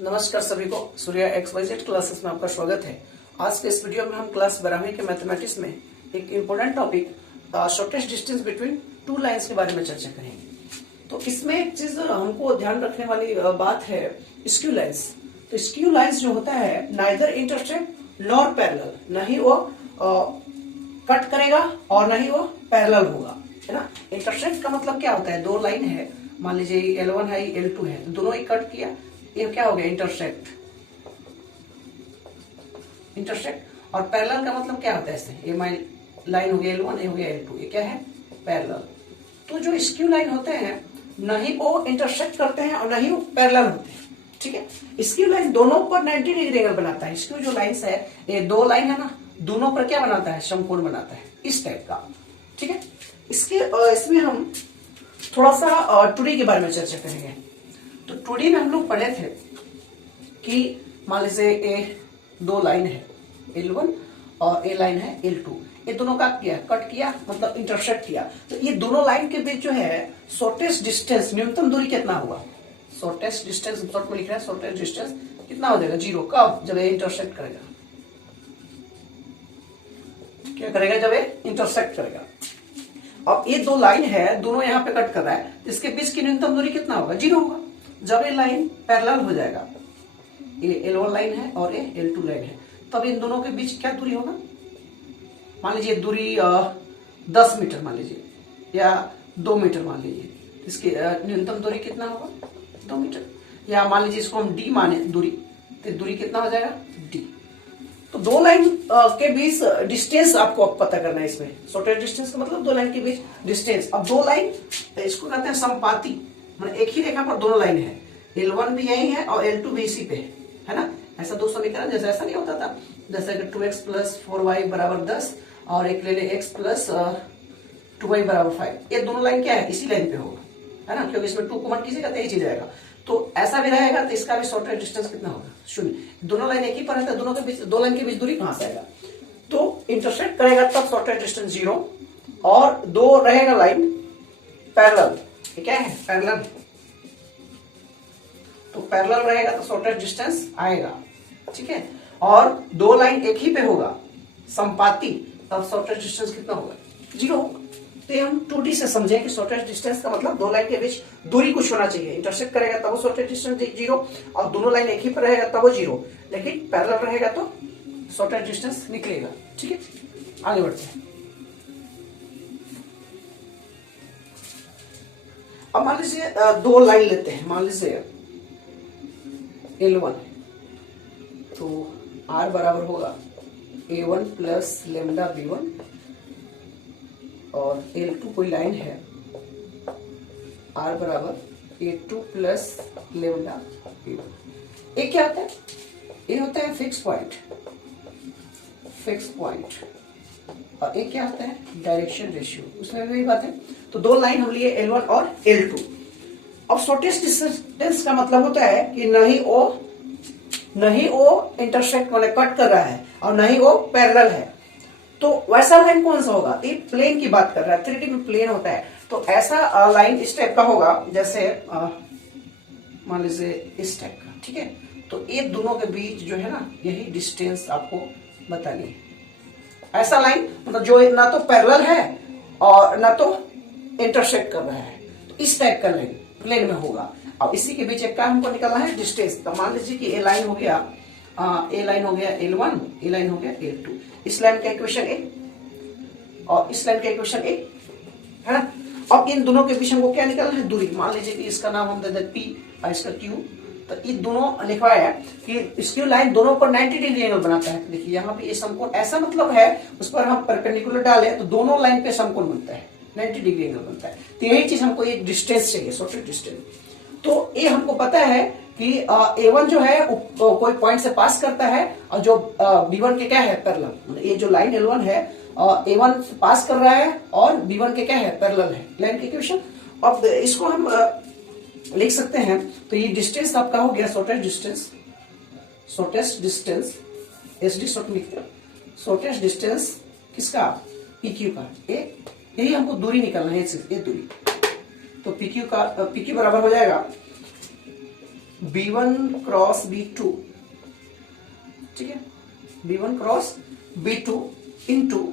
नमस्कार सभी को, सूर्या XYZ क्लासेस में आपका स्वागत है। आज के इस वीडियो में हम क्लास 12वीं के मैथमेटिक्स में एक important topic shortest distance between two lines के बारे में चर्चा करेंगे। तो इसमें एक चीज हमको ध्यान रखने वाली बात है स्क्यू लाइंस। तो स्क्यू लाइंस जो होता है नाइदर इंटरसेक्ट नॉर पैरेलल, न ही वो कट करेगा और न ही वो पैरेलल होगा, है ना। इंटरसेक्ट का मतलब क्या होता है, दो लाइन है, मान लीजिए L1 है L2 है, तो दोनों ही कट किया, ये क्या हो गया इंटरसेक्ट। और पैरेलल का मतलब क्या होता है, इससे ये लाइन हो गया L1, ये हो गया L2, ये क्या है पैरेलल। तो जो स्क्यू लाइन होते हैं न ही वो इंटरसेक्ट करते हैं और न ही वो पैरेलल होते हैं, ठीक है। स्क्यू लाइन दोनों पर 90 डिग्री एंगल बनाता है। स्क्यू जो लाइंस है, ये दो लाइन है ना, दोनों पर क्या बनाता है, समकोण बनाता है, इस टाइप का, ठीक है। इसमें हम थोड़ा सा 2D के बारे में चर्चा करेंगे। तो 2D में हम लोग पढ़े थे कि मान लीजिए ये दो लाइन है L1 और ये लाइन है L2, ये दोनों का किया कट किया, मतलब इंटरसेक्ट किया। तो ये दोनों लाइन के बीच जो है शॉर्टेस्ट डिस्टेंस, न्यूनतम दूरी कितना हुआ, शॉर्टेस्ट डिस्टेंस शॉर्ट में लिख रहे हैं, शॉर्टेस्ट डिस्टेंस कितना हो जाएगा, 0। कब, जब ये इंटरसेक्ट करेगा। क्या करेगा, जब ये इंटरसेक्ट करेगा। अब ये दो लाइन है, दोनों यहाँ पे कट कर रहा है, इसके बीच की न्यूनतम दूरी कितना होगा, 0 होगा। जब ये लाइन पैरेलल हो जाएगा, ये L1 लाइन है और ये L2 लाइन है, तब इन दोनों के बीच क्या दूरी होगा, मान लीजिए दूरी 10 मीटर मान लीजिए, या 2 मीटर मान लीजिए, इसकी न्यूनतम दूरी कितना होगा, 2 मीटर। या मान लीजिए इसको हम D माने दूरी, तो दूरी कितना हो जाएगा, D। तो दो लाइन के बीच डिस्टेंस आपको पता करना है। इसमें शॉर्टेस्ट डिस्टेंस का मतलब दो लाइन के बीच डिस्टेंस। अब दो लाइन, इसको कहते हैं समपाती, मतलब एक ही रेखा पर दोनों लाइन है, L1 भी यही है और L2 भी इसी पे है ना। ऐसा दो समीकरण जैसे ऐसा नहीं होता था, जैसे कि 2x + 4y = 10 और एक ले ले x + 2y = 5, ये दोनों लाइन क्या है, इसी लाइन पे होगा, है ना, क्योंकि इसमें 2 कॉमन कीजिएगा तो यही चीज आएगा। तो ऐसा भी रहेगा, तो इसका भी शॉर्टेस्ट डिस्टेंस कितना होगा, 0। दोनों लाइन एक ही पर है, दोनों के बीच, दो लाइन के बीच दूरी कहां से आएगा, तो इंटरसेक्ट करेगा तब शॉर्टेस्ट डिस्टेंस 0, और दो रहेगा लाइन पैरेलल, क्या है पैरेलल, तो पैरेलल रहेगा तो शॉर्टेस्ट डिस्टेंस आएगा, ठीक है। और दो लाइन एक ही पे होगा समपाती, तब शॉर्टेस्ट डिस्टेंस कितना होगा, 0 होगा। तो हम 2D से समझे कि शॉर्टेस्ट डिस्टेंस का मतलब दो लाइन के बीच दूरी कुछ होना चाहिए, इंटरसेक्ट करेगा तब वो शॉर्टेस्ट डिस्टेंस 0, और दोनों लाइन एक ही पर रहेगा तब वो 0, लेकिन पैरेलल रहेगा तो शॉर्टेस्ट डिस्टेंस निकलेगा, ठीक है। आगे बढ़ते हैं। अब मान लीजिए दो लाइन लेते हैं, मान लीजिए L1, तो R बराबर होगा A1 + λB1, और L2 कोई लाइन है, R बराबर A2 + λB1। ये क्या होता है, ये होता है फिक्स पॉइंट, और ये क्या होता है डायरेक्शन रेशियो, उसमें भी बात है। तो दो लाइन हम लिए L1 और L2। अब शॉर्टेस्ट डिस्टेंस का मतलब होता है कि न ही वो इंटरसेक्ट वाले कट कर रहा है और न ही वो पैरेलल है। तो वैसा लाइन कौन सा होगा, ये प्लेन की बात कर रहा है, 3D में प्लेन होता है। तो ऐसा लाइन इस टाइप का होगा, जैसे मान लीजिए इस टाइप का, ठीक है। तो ये दोनों के बीच जो है ना, यही डिस्टेंस आपको बतानी है। ऐसा लाइन मतलब जो ना तो पैरेलल है और ना तो इंटरसेक्ट कर रहा है, तो इस टाइप का लाइन प्लेन में होगा। अब इसी के बीच एक का हमको निकालना है डिस्टेंस। तो मान लीजिए कि ए लाइन हो गया L1, ए लाइन हो गया L2, इस लाइन का इक्वेशन A और इस लाइन का इक्वेशन A, है ना। अब इन दोनों के बीच हमको क्या निकालना है, दूरी। मान लीजिए कि इसका नाम हम दे दें P और इसका Q। तो ये दोनों लिखवाया है कि स्क्यू लाइन दोनों पर 90 डिग्री एंगल बनाता है। देखिए यहाँ पे ये समकोण, ऐसा मतलब है उस पर हम परपेंडिकुलर डालें तो दोनों लाइन पे समकोण बनता है, 90 डिग्री एंगल बनता है। तो यही चीज हमको ये डिस्टेंस चाहिए, शॉर्टेस्ट डिस्टेंस। तो ये हमको पता है कि A1 जो है कोई पॉइंट से पास करता है, और जो B1 के क्या है पैरेलल, ये जो लाइन L1 है A1 से पास कर रहा है और B1 के क्या है पैरेलल है, लाइन की इक्वेशन। अब इसको हम लिख सकते हैं। तो ये डिस्टेंस आपका हो गया शॉर्टेस्ट डिस्टेंस SD शॉर्ट लिखते हैं, शॉर्टेस्ट डिस्टेंस किसका, PQ का। यही हमको दूरी निकालना है, ये दूरी। तो PQ बराबर हो जाएगा B1 क्रॉस B2, ठीक है, B1 cross B2 into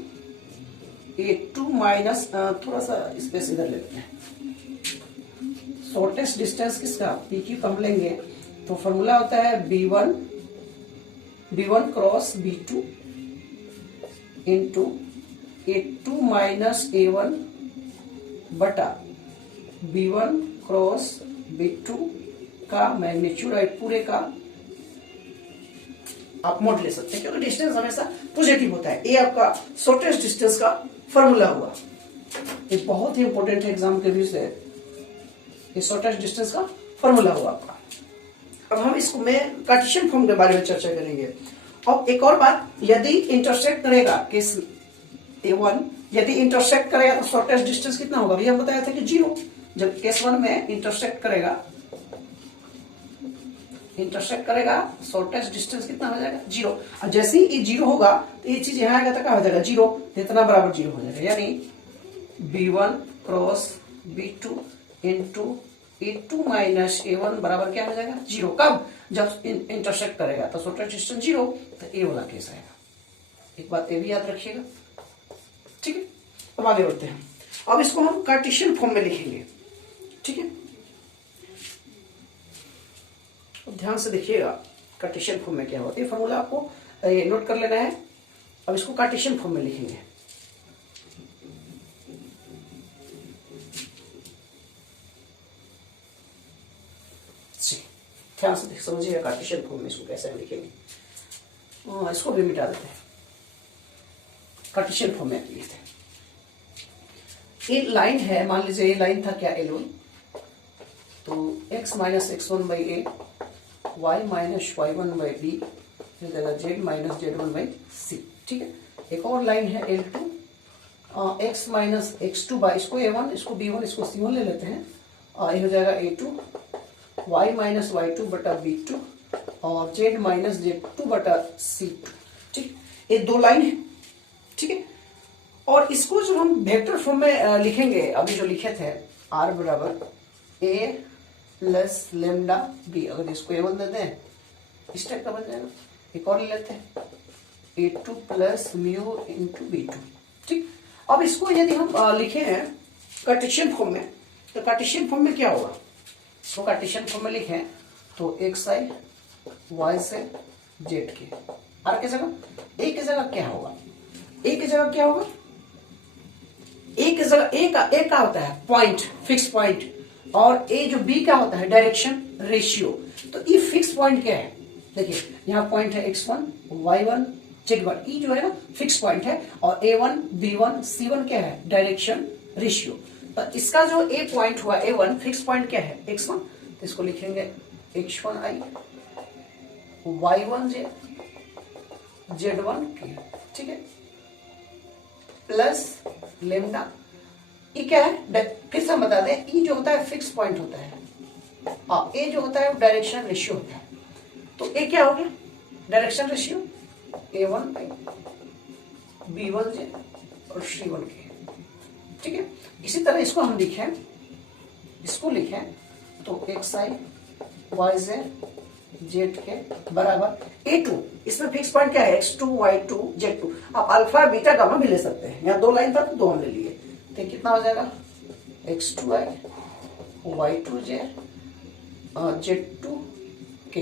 A2 minus, थोड़ा सा स्पेस इधर लेते हैं, शॉर्टेस्ट डिस्टेंस किसका, PQ का हम लेंगे तो फॉर्मूला होता है B1 cross B2 into A2 minus A1 बटा B1 क्रॉस B2 का मैग्नीट्यूड है पूरे का, आप मोड ले सकते हैं क्योंकि डिस्टेंस हमेशा पॉजिटिव होता है। ये आपका शॉर्टेस्ट डिस्टेंस का फॉर्मूला हुआ। ये बहुत ही इंपॉर्टेंट है एग्जाम के व्यू से, ये शॉर्टेस्ट डिस्टेंस का फॉर्मूला हुआ आपका। अब हम इसको में कार्टेशियन फॉर्म के बारे में चर्चा करेंगे। अब एक और बात, यदि इंटरसेक्ट करेगा केस A1, यदि इंटरसेक्ट करेगा तो शॉर्टेस्ट डिस्टेंस कितना होगा, भैया हम बताया था कि 0। जब केस 1 में इंटरसेक्ट करेगा शॉर्टेस्ट डिस्टेंस कितना हो जाएगा, 0। और जैसे ही ये 0 होगा तो ये चीज यहां आएगा तो क्या हो जाएगा, 0, इतना बराबर 0 हो जाएगा। यानी B1 cross B2 into A2 minus A1 बराबर क्या हो जाएगा, 0। कब, जब इंटरसेक्ट करेगा तो शॉर्टेस्ट डिस्टेंस 0, तो ए वाला केस आएगा। एक बात ये भी याद रखिएगा, ठीक है। अब आगे बढ़ते हैं। अब इसको हम कार्टेशियन फॉर्म में लिखेंगे, ठीक है। ध्यान से देखिएगा कार्टेशियन फॉर्म में क्या होता है, ये फॉर्मूला आपको नोट कर लेना है। अब इसको कार्टेशियन फॉर्म में लिखेंगे। ध्यान से समझिएगा कार्टेशियन फॉर्म में इसको कैसे लिखेंगे। इसको भी मिटा देते हैं, कार्टेशियन फॉर्म में लिखते हैं। ये लाइन है, मान लीजिए ये लाइन था क्या, L1, तो x minus x1 by A, y minus y1 by B, z minus z1 by C, ठीक है। एक और लाइन है L2, x minus x2 by, इसको A1, इसको B1, इसको C1 ले लेते हैं, ये हो जाएगा A2, y माइनस y2 बटा B2 और z माइनस z2 बटा C2, ठीक। ये दो लाइन है, ठीक है। और इसको जो हम वेक्टर फॉर्म में लिखेंगे, अभी जो लिखे थे r बराबर a प्लस लेमडा बी, अगर इसको A1 देते हैं इस टाइप का बन जाएगा। एक और ले लेते हैं A2 plus mu into B2, ठीक। अब इसको यदि हम लिखे हैं कार्टेशियन फॉर्म में, तो कार्टेशियन फॉर्म में क्या होगा, इसको कार्टेशियन फॉर्म में लिखें तो x i y से z के, r की जगह a की जगह क्या होगा, a की जगह क्या होगा, a की जगह a का होता है पॉइंट, फिक्स पॉइंट, और a जो b का होता है डायरेक्शन रेशियो। तो ये फिक्स पॉइंट क्या है, देखिए यहाँ पॉइंट है x1 y1 z1, e जो है ना फिक्स पॉइंट है, और a1 b1 c1 क्या है, डायरेक्शन रेशियो। तो इसका जो a पॉइंट हुआ a1 फिक्स पॉइंट क्या है, x1, तो इसको लिखेंगे x1 i y1 j z1 k, ठीक है, प्लस लेमडा, ये क्या है, फिर से हम बता दें, ई जो होता है फिक्स पॉइंट होता है, ए जो होता है वो डायरेक्शन रेशियो होता है। तो ए क्या हो गया, direction ratio A1 B1 j और C1 k, ठीक है। इसी तरह इसको हम लिखें तो xi yj z के बराबर A2, इसमें फिक्स पॉइंट क्या है, x2 y2 z2। आप अल्फा बीटा गामा भी ले सकते हैं, यहाँ दो लाइन था तो दो हम ले लिए, तो कितना हो जाएगा x2i y2j z2k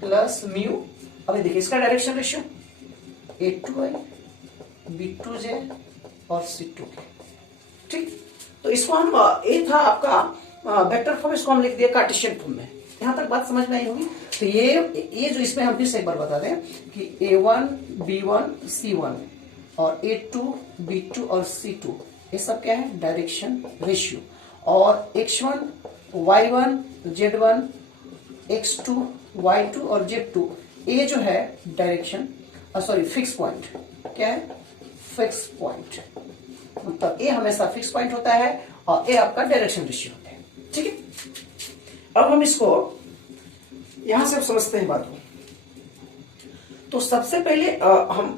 plus mu, अभी देखिए इसका डायरेक्शन रेशियो A2i B2j और C2k, ठीक। तो इसको हम, ये था आपका वेक्टर फॉर्म, इसको हम लिख दिया कार्टेशियन फॉर्म में। यहां तक बात समझ में आई होगी। तो ये जो इसमें हम फिर से एक बार बता दें कि A1 B1 C1 और A2 B2 और C2 ये सब क्या है, डायरेक्शन रेशियो, और x1 y1 z1 x2 y2 और z2 ये जो है डायरेक्शन, सॉरी फिक्स पॉइंट, क्या है, फिक्स पॉइंट, मतलब ए हमेशा फिक्स पॉइंट होता है और ए आपका डायरेक्शन रेशियो होता है, ठीक है। अब हम इसको यहां से समझते हैं बात को। तो सबसे पहले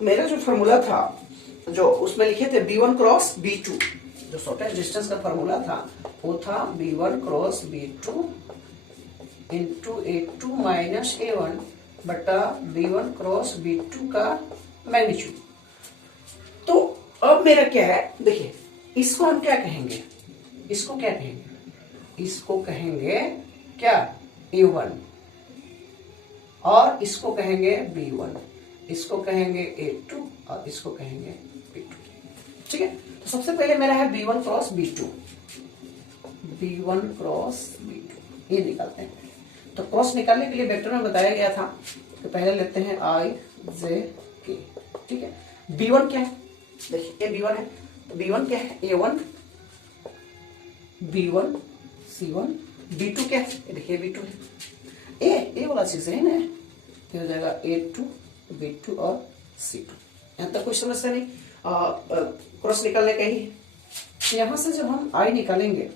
मेरा जो फॉर्मूला था, जो उसमें लिखे थे B1 क्रॉस B2, जो शॉर्टेस्ट डिस्टेंस का फॉर्मूला था वो था B1 cross B2 into A2 minus A1 बटा B1 क्रॉस B2 का मैग्नीट्यूड। तो अब मेरा क्या है, देखिए इसको हम क्या कहेंगे, इसको क्या कहेंगे, इसको कहेंगे क्या A1 और इसको कहेंगे B1, इसको कहेंगे A2 और इसको कहेंगे B2। ठीक है, तो सबसे पहले मेरा है B1 cross B2, B1 cross B2 ये निकालते हैं। तो क्रॉस निकालने के लिए वेक्टर में बताया गया था कि पहले लेते हैं I J K। ठीक है, B1 क्या है, देखिए ये B1 है, तो B1 क्या है A1 B1 C1, B2 क्या है, देखिए B2 है, ए वाला चीज है ना, ये हो जाएगा A2 B2 और C2। यहां तक कोई समस्या नहीं, क्रॉस निकालने का ही। तो यहां से जब हम I निकालेंगे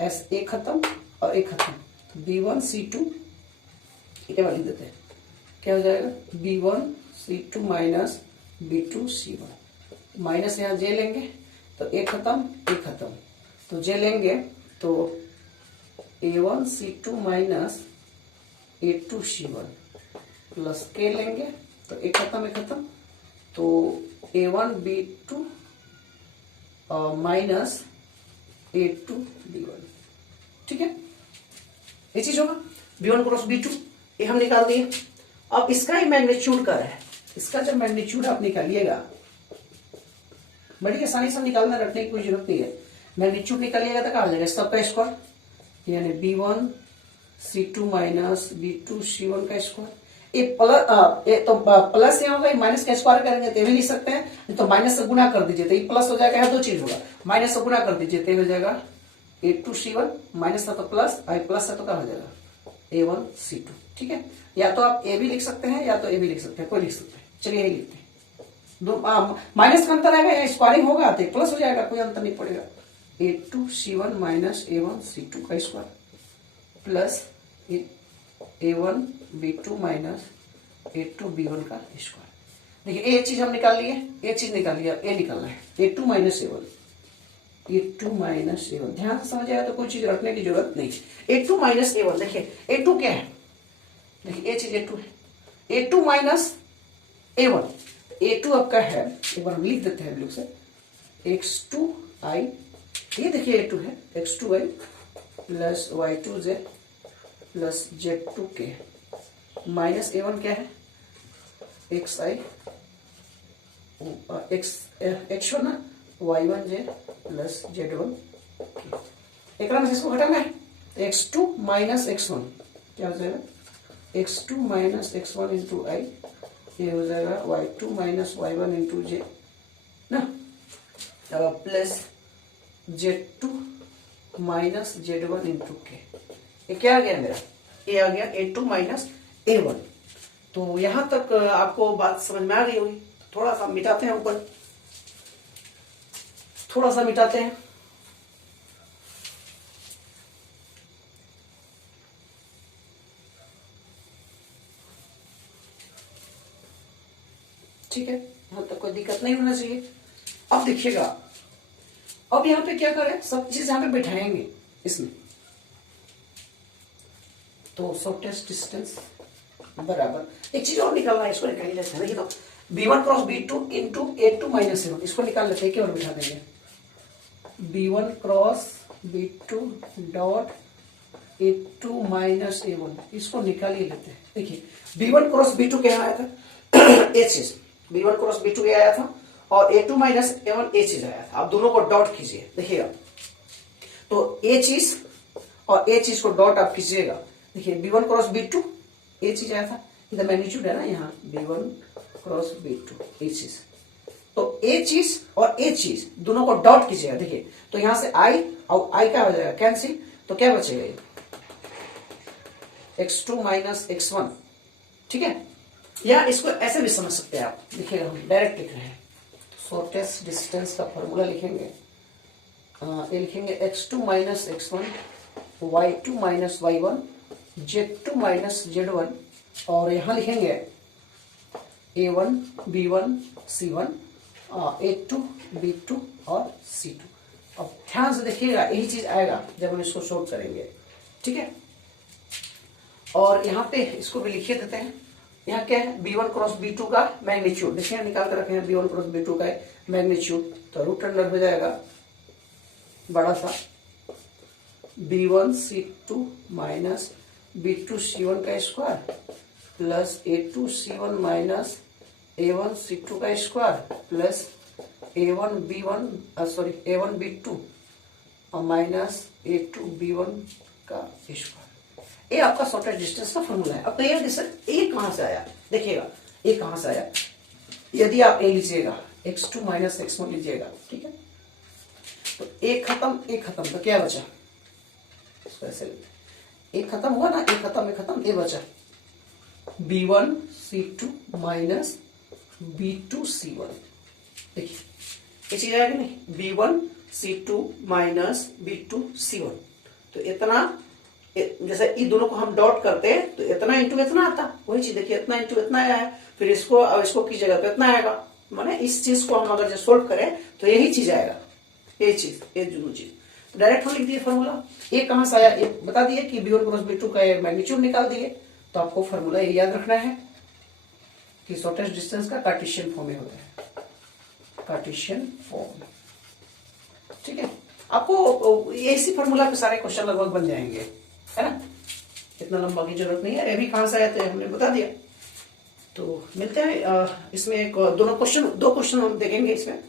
ऐसे एक खत्म और एक खत्म, तो B1 C2 ये वाली देते हैं, क्या हो जाएगा B1 C2 minus B2 C1, minus यहाँ जे लेंगे तो एक खत्म, तो जे लेंगे तो A1 C2 minus A2 C1 plus के लेंगे तो एक खत्म, तो A1 B2 minus A2 B1। ठीक है, ये चीज होगा B1 क्रॉस B2, ये हम निकाल दिए। अब इसका ही मैग्नीट्यूड कर है, इसका जब मैग्नीट्यूड आप निकालिएगा, बड़ी आसानी से निकालना, रखने की कोई जरूरत नहीं है। मैग्नीट्यूड निकालिएगा तो क्या हो जाएगा, सबका स्क्वायर, यानी B1 C2 minus B2 C1 का स्क्वायर। ये प्लस यहाँ होगा, माइनस का स्क्वायर करेंगे तो भी लिख सकते हैं, तो माइनस से गुना कर दीजिए तो ये प्लस हो जाएगा। दो चीज होगा, माइनस से गुना कर दीजिए तो हो जाएगा A2 C1, माइनस था तो प्लस, आई प्लस है तो क्या हो जाएगा A1 C2। ठीक है, या तो आप ए भी लिख सकते हैं या तो ए भी लिख सकते हैं, कोई लिख सकते हैं। चलिए यही लिखते हैं, दो माइनस का अंतर आएगा या स्क्वायरिंग होगा तो प्लस हो जाएगा, कोई अंतर नहीं पड़ेगा। A2 C1 minus A1 C2 का square plus A1 B2 minus A2 B1 का स्क्वायर। देखिए ये चीज हम निकाल लिए, ये चीज निकाल लिया, ये निकालना है A2 minus A1 minus A1। ध्यान से समझ आया तो कोई चीज रखने की जरूरत नहीं। A2 माइनस A1, देखिए A2 क्या है, देखिए ये चीज A2 है, A2 माइनस A1, A2 आपका है, एक बार हम लिख देते हैं लोग से, X2I, ये देखिए A2 है X2I plus Y2J plus Z2K minus A1 क्या है XI X1 ना Y1J प्लस Z1K। एक में से इसको घटाना है, X2 माइनस X1 क्या हो जाएगा, X2 minus X1 into I, ये हो जाएगा Y2 minus Y1 into J ना, plus Z2 minus Z1 into K। ये क्या आ गया मेरा, ये आ गया A2 माइनस A1। तो यहां तक आपको बात समझ में आ गई होगी। थोड़ा सा मिटाते हैं ऊपर, थोड़ा सा मिटाते हैं। ठीक है, यहां तक कोई दिक्कत नहीं होना चाहिए। अब देखिएगा, अब यहां पे क्या करें, सब चीज यहां पे बैठाएंगे इसमें, तो शॉर्टेस्ट डिस्टेंस बराबर एक चीज और निकालना है, इसको निकाल लेते हैं। देखिए तो B1 cross B2 into A2 minus A1, इसको निकाल लेते हैं, केवल बिठा देंगे B1 cross B2 dot A2 minus A1, इसको निकाल ही लेते हैं। देखिए B1 क्रॉस B2 क्या आया था ए चीज, B1 क्रॉस B2 क्या आया था, और A2 माइनस A1 ए चीज आया था। आप दोनों को डॉट कीजिए, देखिएगा तो ए चीज और ए चीज को डॉट आप कीजिएगा। देखिए B1 क्रॉस B2 ये चीज आया था, इधर मैग्नीट्यूड है ना यहाँ, B1 क्रॉस B2 ये चीज, तो ए चीज और ए चीज दोनों को डॉट कीजिएगा। देखिए तो यहां से I और I क्या हो जाएगा कैंसिल, तो क्या बचेगा ये X2 माइनस X1। ठीक है, या इसको ऐसे भी समझ सकते हैं आप। देखिए हम डायरेक्ट लिख रहे हैं, शॉर्टेस्ट डिस्टेंस का फॉर्मूला लिखेंगे, ये लिखेंगे X2 minus X1 Y2 minus Y1 Z2 minus Z1, और यहां लिखेंगे A1 B1 C1 A2 B2 और C2। अब ध्यान से देखिएगा, यही चीज आएगा जब हम इसको शॉर्ट करेंगे। ठीक है, और यहाँ पे इसको भी लिखिए देते हैं। यहाँ क्या है, B1 क्रॉस B2 का मैग्नीट्यूड देखिए निकाल कर रखे हैं, B1 क्रॉस B2 का मैग्नीट्यूड, तो रूट अंडर हो जाएगा बड़ा सा B1C2 माइनस B2C1 का square plus A2C1 minus A1C2 का स्क्वायर प्लस A1B2 और माइनस A2B1 का स्क्वायर। ये आपका शॉर्टेस्ट डिस्टेंस का फॉर्मूला है। अब कहिए कि सर ये कहां से आया, देखिएगा ये कहां से आया। यदि आप ए लीजिएगा x2 माइनस x1 लीजिएगा, ठीक है, तो एक खत्म तो क्या बचा, एक खत्म हुआ ना, एक खत्म ये बचा B1C2 माइनस B2C1। देखिए ये चीज आएगी नहीं, B1C2 माइनस B2C1, तो इतना जैसे ये दोनों को हम डॉट करते हैं तो इतना इंटू इतना आता, वही चीज देखिए इतना इंटू इतना आया है, फिर इसको कीजिएगा तो इतना आएगा। माने इस चीज को हम अगर सोल्व करें तो यही चीज आएगा, ये दोनों चीज। तो डायरेक्ट हम लिख दिए फॉर्मूला। ये कहां से आया, ये बता दिए कि B1 क्रॉस B2 का मैग्नीट्यूड निकाल दिए। तो आपको फॉर्मूला ये याद रखना है कि शॉर्टेस्ट डिस्टेंस का कार्टेशियन फॉर्म में होता है, कार्टेशियन फॉर्म, ठीक है। आपको इसी फॉर्मूला पे सारे क्वेश्चन लगभग बन जाएंगे, है ना, इतना लंबा की जरूरत नहीं है। ये भी कहां से आया तो हमने बता दिया। तो मिलते हैं इसमें एक दो क्वेश्चन हम देखेंगे इसमें,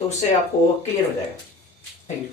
तो उससे आपको क्लियर हो जाएगा। Thank you.